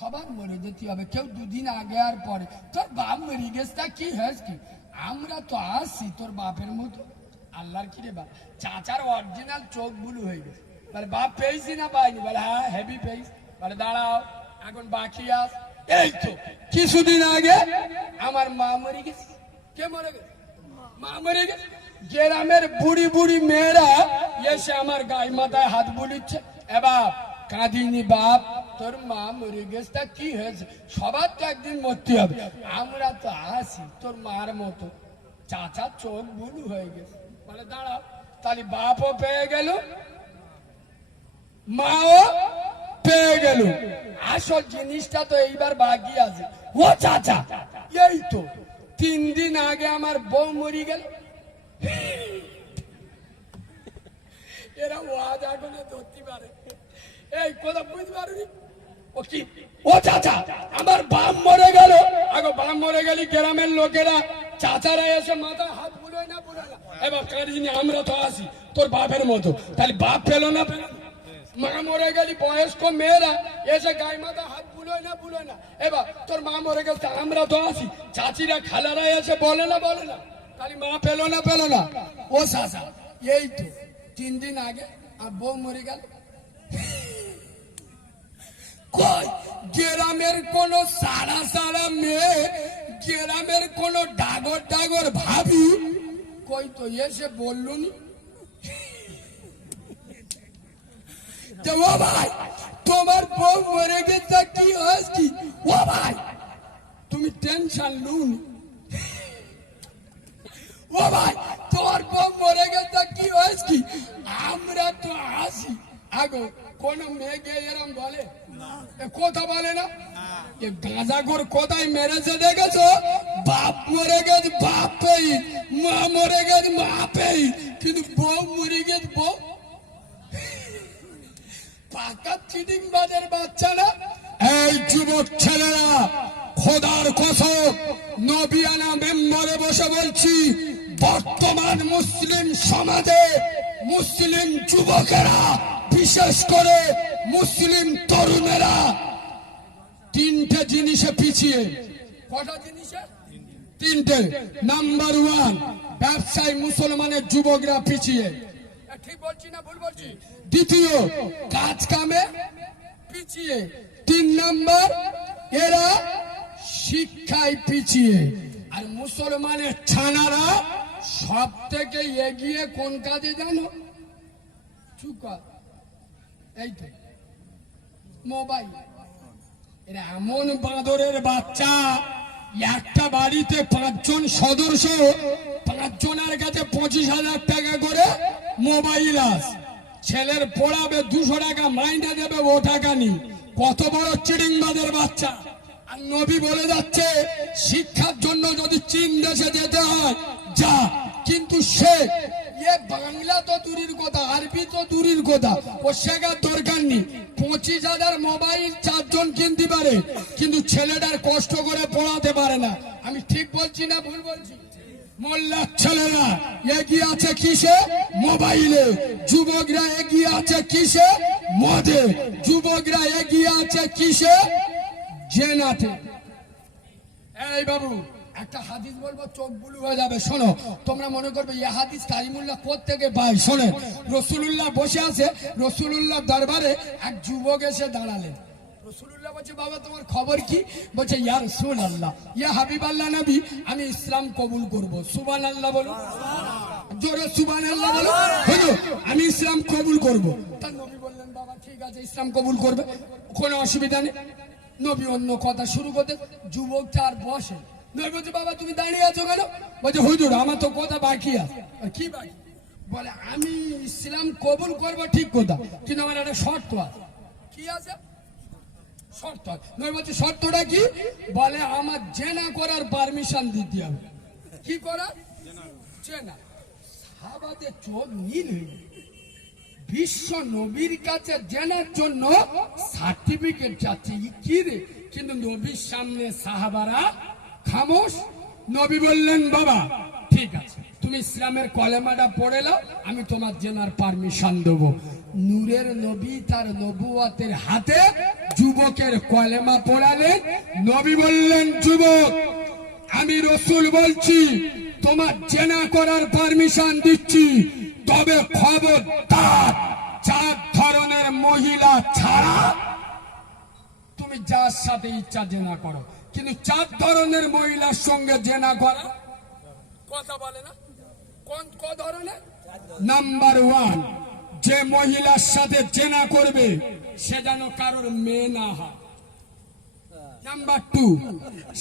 সবার মরে যেতে হবে। কেউ দুদিন আগে আর পরে। তোর বাপ মরে গেছে তা কি হয়েছে কি? আমরা তো আসি তোর বাপের মতো। আল্লাহর কি রে বাপ? চাচার অরিজিনাল চোখ বুলু হয়ে গেছে। বলে, বাপ পেয়েছি না পাইনি? বলে হ্যাঁ হেভি পেয়েছি। বলে, দাঁড়াও, এখন বাকি আস। এই তো, কিছুদিন আগে আমার মা মরে গেছে। কে মরে গেছে? মা মরে গেছে। গ্রামের বুড়ি বুড়ি মেয়েরা এসে আমার গায়ে মাথায় হাত বুলিচ্ছে। এ বাপ, কাঁদিনি বাপ। তোর মা মরে গেছে, তা কি হয়েছে? সবার তো একদিন মরতে হবে। আমরা তো আসি তোর মার মতো। চাচা চোখ বুলু হয়ে গেছে। বলে, দাঁড়াও, তাহলে বাপও পেয়ে গেল, মাও পেয়ে গেল। আসল জিনিসটা তো এইবার বাকি আছে। ও চাচা, এই তো, তিন দিন আগে আমার বউ মরি গেল। এরা ওয়াজ আগুনে ধরতে পারে। এই কথা বুঝতে পারবি? ও চাচা, আমার বাপ মরে গেল। আগো বাপ মরে গেলি, গ্রামের লোকেরা, চাচারা এসে মাথা হাত বুলোয় না বুলোয় না। এবার কারিনি আমরা তো আসি? তোর বাপের মতো। তাহলে বাপ পেল না পেল মা মরে গেলি, বয়স্ক মেয়েরা এসে গায়ে মাথা হাত বুলোয় না বুলোয় না। এবার তোর মা মরে তা আমরা তো আসি। চাচিরা, খালারা এসে বলে না বলে না। তাহলে মা পেল না পেল না? ও চাচা, এই তো, তিন দিন আগে আর বউ মরে গেল। কই গ্রামের কোন সারা সারা মেয়ে, গ্রামের কোন ডাগর ডাগর ভাবি? কই তো, এসে বললুনি যে ও ভাই, তোমার বউ মরে গেছে, কি হয়েছে ও ভাই, তুমি টেনশন লুনি ও ভাই, তোর বউ মরে গেছে, কি হয়েছে আমরা তো আসি। আগো কোন মেয়েকে এরম বলে? এ কথা বলে না? গাঁজাগর কোথায় মেরেছে দেখেছ? বাপ মরে গেছে বাপ পেই মা মরে গেছে মা পেই কিন্তু বউ মরে গেছে বউ। পাকা চিটিং বাজের বাচ্চা না? এই যুবক ছেলেরা খোদার কসম নবিয়ানা মেম্বারে বসে বলছি বর্তমান মুসলিম সমাজে মুসলিম যুবকেরা বিশেষ করে মুসলিম তরুণেরা তিনটে জিনিসে পিছিয়ে। কটা জিনিসে? তিনটে। নাম্বার ওয়ান ব্যবসায় মুসলমানের যুবকরা পিছিয়ে। ঠিক বলছি না ভুল বলছি? দ্বিতীয় কাজ কামে পিছিয়ে। তিন নাম্বার এরা শিক্ষায় পিছিয়ে। আর মুসলমানের ছানারা সব থেকে এগিয়ে কোন কাজে জানো? চুপ কর। মোবাইল। এরা এমন বাঁদরের বাচ্চা, একটা বাড়িতে পাঁচজন সদস্য, পাঁচজনের কাছে পঁচিশ হাজার টাকা করে মোবাইল আস। ছেলের পড়াবে দুশো টাকা, মাইনে দেবে ও টাকা নি কত বড় চিড়িংবাদের বাচ্চা। আর নবী বলে যাচ্ছে, শিক্ষার জন্য যদি চীন দেশে যেতে হয়, যা। কিন্তু সে বাংলা তো দূরের কথা, আরবি তো দূরের কথা। ও শেখার দরকার নেই। পঁচিশ হাজার মোবাইল চারজন কিনতে পারে, কিন্তু ছেলেটার কষ্ট করে পড়াতে পারে না। আমি ঠিক বলছি না ভুল বলছি? এগিয়ে আছে কিসে? মোবাইলে। যুবকরা এগিয়ে আছে কিসে? মদে। যুবকরা এগিয়ে আছে কিসে? জেনাতে। এই বাবু একটা হাদিস বলব, চোখ বুলু হয়ে যাবে, শোনো। তোমরা মনে করবে ইয়ে হাদিস কালিমুল্লাহ থেকে পাই শোনে, রসুলুল্লাহ বসে আছে রসুলুল্লাহ দরবারে এক যুবক এসে দাঁড়ালেন রসুলুল্লাহ বলছে, বাবা, তোমার খবর কি? বলছে, ইয়া রসুল আল্লাহ হাবিব আল্লাহ নবী, আমি ইসলাম কবুল করব। সুবান আল্লাহ বলো। জোরে সুবান আল্লাহ বলো হুজুর আমি ইসলাম কবুল করব। তার নবী বললেন, বাবা, ঠিক আছে, ইসলাম কবুল করবে, কোনো অসুবিধা নেই। নবী অন্য কথা শুরু করতে, যুবকটা আর বসে। বাবা, তুমি দাঁড়িয়ে আছো কেন? বলছে, হুজুর, আমার তো কথা বাকি কি বাকি? বলে, আমি ইসলাম কবুল ঠিক কথা, কিন্তু আমার একটা শর্ত আছে। কি আছে? শর্ত। নবী বলছে শর্তটা কি? বলে, আমার জেনা করার পারমিশন দিতে হবে। কি জেনা। চোখ নীল হয়ে বিশ্ব নবীর কাছে জানার জন্য সার্টিফিকেট চাচ্ছে কি রে? কিন্তু নবীর সামনে সাহাবারা খামোশ, নবী বললেন, বাবা, ঠিক আছে, তুমি ইসলামের কলেমাটা পড়ে নাও, আমি তোমার জেনার পারমিশন দেবো। নূরের নবী তার নবুয়াতের হাতে যুবকের কলেমা পড়ালেন। নবী বললেন, যুবক, আমি রসুল বলছি, তোমার জেনা করার পারমিশন দিচ্ছি, তবে খবর তার চার ধরনের মহিলা ছাড়া তুমি যার সাথে ইচ্ছা জেনা করো। কিন্তু চার ধরনের মহিলার সঙ্গে জেনা করা। কথা বলে না। কোন ক ধরনের? নাম্বার ওয়ান যে মহিলার সাথে জেনা করবে সে যেন কারোর মেয়ে না হয়। নাম্বার টু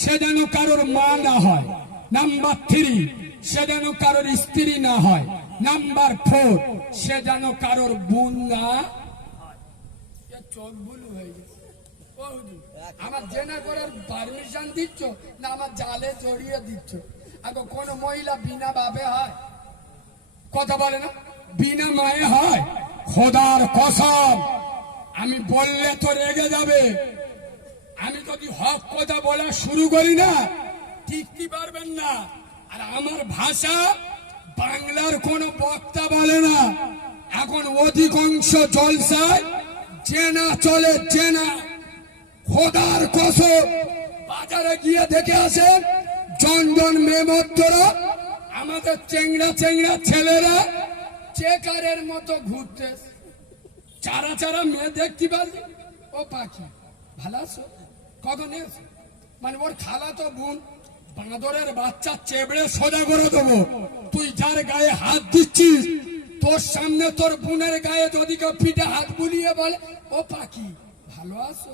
সে যেন কারোর মা না হয়। নাম্বার থ্রি সে যেন কারোর স্ত্রী না হয়। নাম্বার ফোর সে যেন কারোর বোন না চোখ বুলু হয়ে গেছে। আমার জেনা করার পারমিশন দিচ্ছ না আমার জালে জড়িয়ে দিচ্ছ? আগে কোন মহিলা বিনা ভাবে হয়। কথা বলে না? বিনা মায়ে হয়। খোদার কসম, আমি বললে তো রেগে যাবে। আমি যদি হক কথা বলা শুরু করি না টিকতে পারবেন না? আর আমার ভাষা বাংলার কোন বক্তা বলে না। এখন অধিকাংশ জলসায় চেনা চলে চেনা খোদার কসম, বাজারে গিয়ে দেখে আসেন, জন জন মেমত্তরা, আমাদের চেংড়া চেংড়া ছেলেরা চেকারের মতো ঘুরতে চারা চারা মেয়ে দেখতে পারলি ও পাখি, ভালো আছো? কখন মানে ওর খালা তো বোন, বাঁদরের বাচ্চা চেবড়ে সোজা করে দেবো। তুই যার গায়ে হাত দিচ্ছিস, তোর সামনে তোর বোনের গায়ে যদি কেউ পিঠে হাত বুলিয়ে বলে, ও পাখি, ভালো আছো?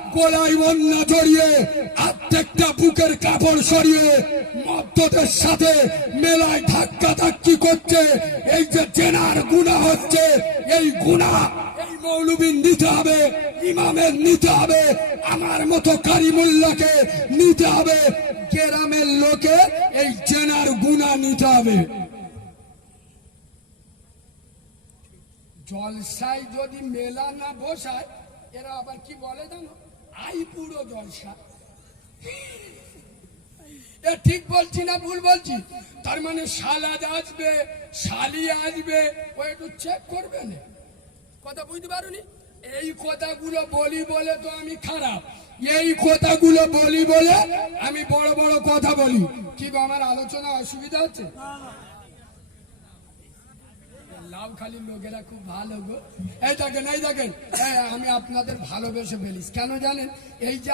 গোলায় বন্যা জড়িয়ে প্রত্যেকটা বুকের কাপড় সরিয়ে মদ্যদের সাথে মেলায় ধাক্কা ধাক্কি করছে। এই যে জেনার গুণা হচ্ছে, এই গুণা এই মৌলবীর নিতে হবে, ইমামের নিতে হবে, আমার মতো কারিমুল্লাহকে নিতে হবে, গ্রামের লোকে এই জেনার গুণা নিতে হবে। জলসায় যদি মেলা না বসায়, এরা আবার কি বলে জানো? আই পুরো জলসা ঠিক বলছি না ভুল বলছি? তার মানে সালাদ আসবে, শালি আসবে, ও একটু চেক করবে না। কথা বুঝতে পারোনি? এই কথাগুলো বলি বলে তো আমি খারাপ। এই কথাগুলো বলি বলে আমি বড় বড় কথা বলি। কি আমার আলোচনা অসুবিধা হচ্ছে? লাভ খালি লোকেরা খুব ভালো গো। এই দেখেন এই দেখেন। আমি আপনাদের ভালোবেসে ফেলিস। কেন জানেন? এই যে